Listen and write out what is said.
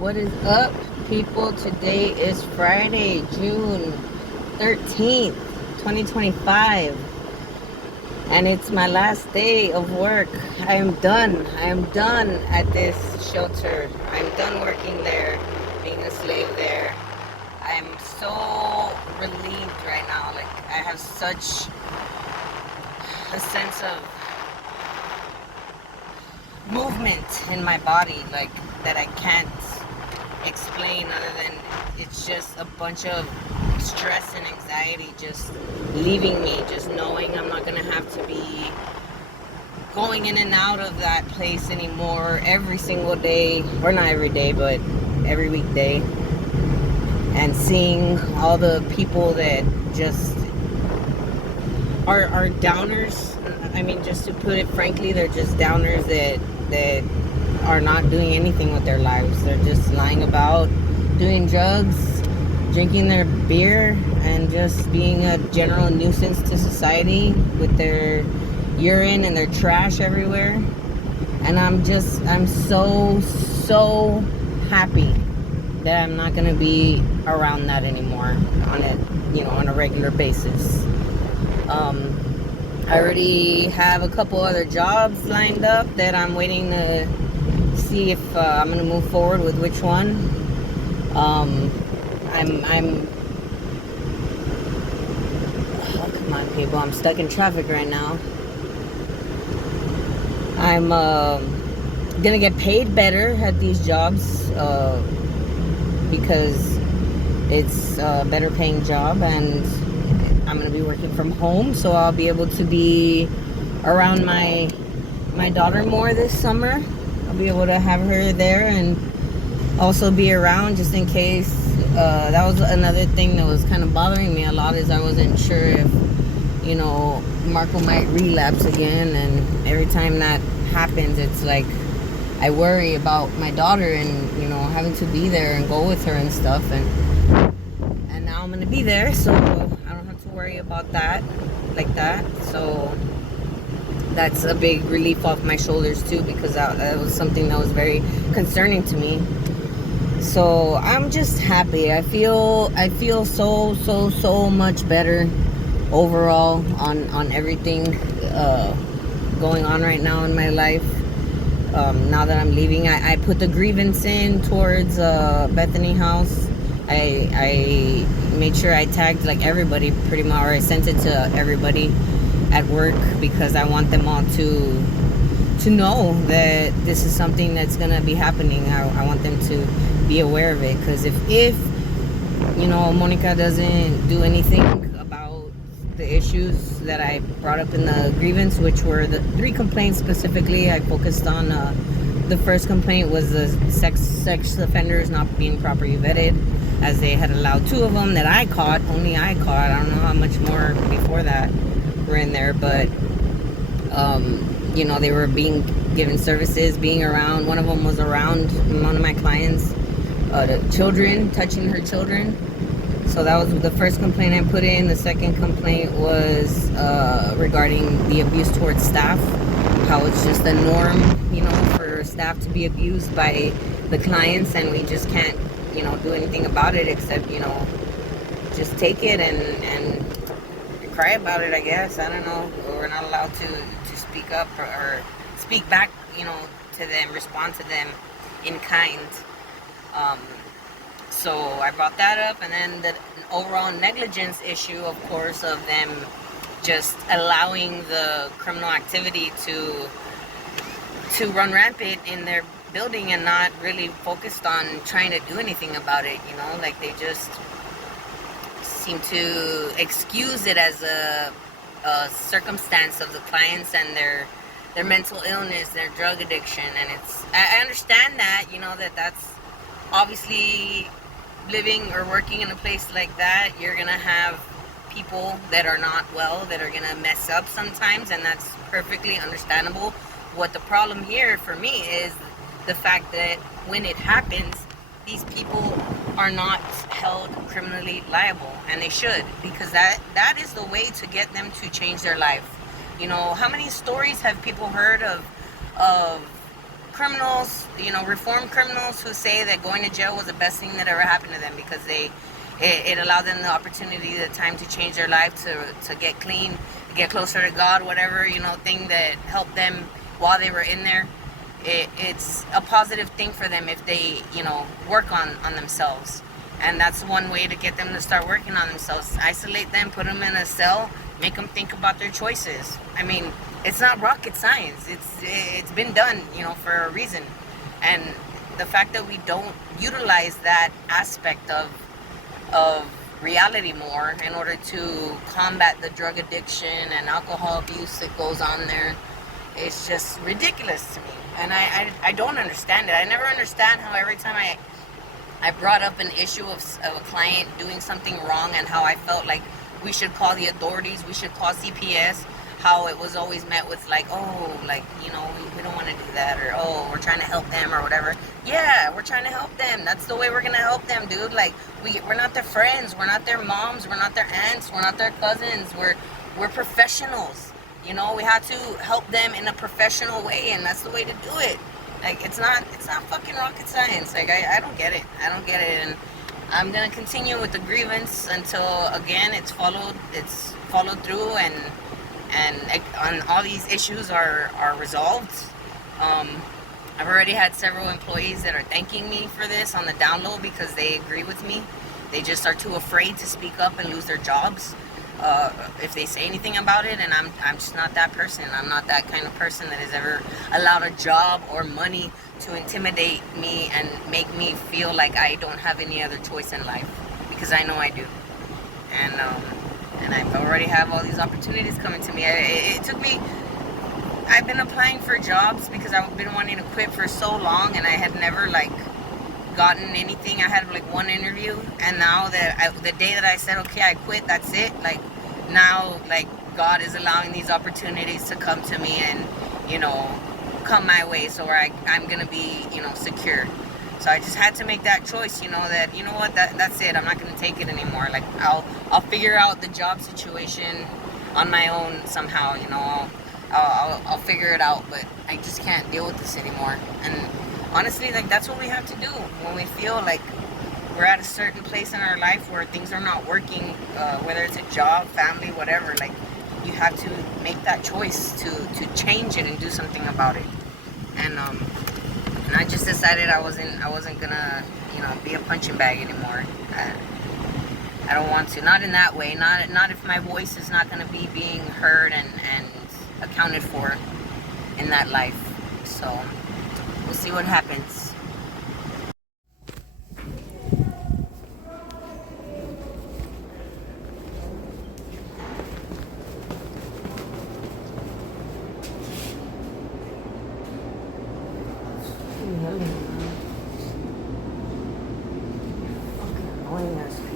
What is up, people? Today is Friday, June 13th, 2025, and it's my last day of work. I am done. I am done at this shelter. I'm done working there, being a slave there. I'm so relieved right now. Like, I have such a sense of movement in my body, like, that I can't explain other than it's just a bunch of stress and anxiety just leaving me, just knowing I'm not gonna have to be going in and out of that place anymore every single day, or not every day, but every weekday, and seeing all the people that just are downers. I mean, just to put it frankly, they're just downers that are not doing anything with their lives. They're just lying about, doing drugs, drinking their beer, and just being a general nuisance to society with their urine and their trash everywhere. And I'm so happy that I'm not gonna be around that anymore on a regular basis. I already have a couple other jobs lined up that I'm waiting to see if I'm gonna move forward with which one. I'm oh, come on, people, I'm stuck in traffic right now. I'm gonna get paid better at these jobs because it's a better paying job, and I'm gonna be working from home, so I'll be able to be around my daughter more this summer. I'll be able to have her there and also be around just in case. That was another thing that was kind of bothering me a lot, is I wasn't sure if Marco might relapse again, and every time that happens, it's like I worry about my daughter and having to be there and go with her and stuff, and now I'm gonna be there, so I don't have to worry about that like that. So that's a big relief off my shoulders too, because that was something that was very concerning to me. So I'm just happy. I feel so much better overall on everything going on right now in my life. Now that I'm leaving, I put the grievance in towards Bethany house. I made sure I tagged like everybody pretty much, or I sent it to everybody at work, because I want them all to know that this is something that's gonna be happening. I want them to be aware of it, because if Monica doesn't do anything about the issues that I brought up in the grievance, which were the 3 complaints specifically. I focused on the first complaint was the sex offenders not being properly vetted, as they had allowed 2 of them that I caught. Only I caught. I don't know how much more before that were in there, but they were being given services, being around. One of them was around one of my clients, the children, touching her children. So that was the first complaint I put in. The second complaint was regarding the abuse towards staff, how it's just a norm, for staff to be abused by the clients, and we just can't, do anything about it except, just take it and cry about it, I guess. I don't know. We're not allowed to speak up or speak back, to them, respond to them in kind. So I brought that up, and then the overall negligence issue, of course, of them just allowing the criminal activity to run rampant in their building and not really focused on trying to do anything about it. Like they just seem to excuse it as a circumstance of the clients and their mental illness, their drug addiction, and I understand that, that's obviously living or working in a place like that. You're gonna have people that are not well, that are gonna mess up sometimes, and that's perfectly understandable. What the problem here for me is the fact that when it happens, these people are not held criminally liable, and they should, because that is the way to get them to change their life. How many stories have people heard of criminals, you know, reformed criminals who say that going to jail was the best thing that ever happened to them because it allowed them the opportunity, the time to change their life, to get clean, to get closer to God, whatever, you know, thing that helped them while they were in there. It's a positive thing for them if they, you know, work on themselves. And that's one way to get them to start working on themselves. Isolate them, put them in a cell, make them think about their choices. I mean, it's not rocket science. It's been done, you know, for a reason. And the fact that we don't utilize that aspect of reality more in order to combat the drug addiction and alcohol abuse that goes on there, it's just ridiculous to me. And I don't understand it. I never understand how every time I brought up an issue of a client doing something wrong and how I felt like we should call the authorities, we should call CPS, how it was always met with like, oh, like, you know, we don't want to do that, or oh, we're trying to help them or whatever. Yeah, we're trying to help them. That's the way we're going to help them, dude. Like, we're not their friends. We're not their moms. We're not their aunts. We're not their cousins. We're professionals. You know, we have to help them in a professional way, and that's the way to do it. Like, it's not fucking rocket science. Like, I don't get it. I don't get it. And I'm gonna continue with the grievance until again it's followed through and on all these issues are resolved. I've already had several employees that are thanking me for this on the down low because they agree with me. They just are too afraid to speak up and lose their jobs if they say anything about it, and I'm just not that person. I'm not that kind of person that has ever allowed a job or money to intimidate me and make me feel like I don't have any other choice in life, because I know I do. And I've already have all these opportunities coming to me. It took me, I've been applying for jobs because I've been wanting to quit for so long, and I had never like gotten anything. I had like one interview, and now that the day that I said, okay, I quit, that's it, like now, like God is allowing these opportunities to come to me and, you know, come my way, so where I'm gonna be, you know, secure. So I just had to make that choice, you know, that, you know what, that's it. I'm not gonna take it anymore. Like I'll figure out the job situation on my own somehow, you know. I'll figure it out, but I just can't deal with this anymore. And honestly, like, that's what we have to do when we feel like we're at a certain place in our life where things are not working, whether it's a job, family, whatever. Like, you have to make that choice to change it and do something about it. And I just decided I wasn't gonna, you know, be a punching bag anymore. I don't want to, not in that way, not if my voice is not gonna be being heard and accounted for in that life. So we'll see what happens. Fucking annoying ass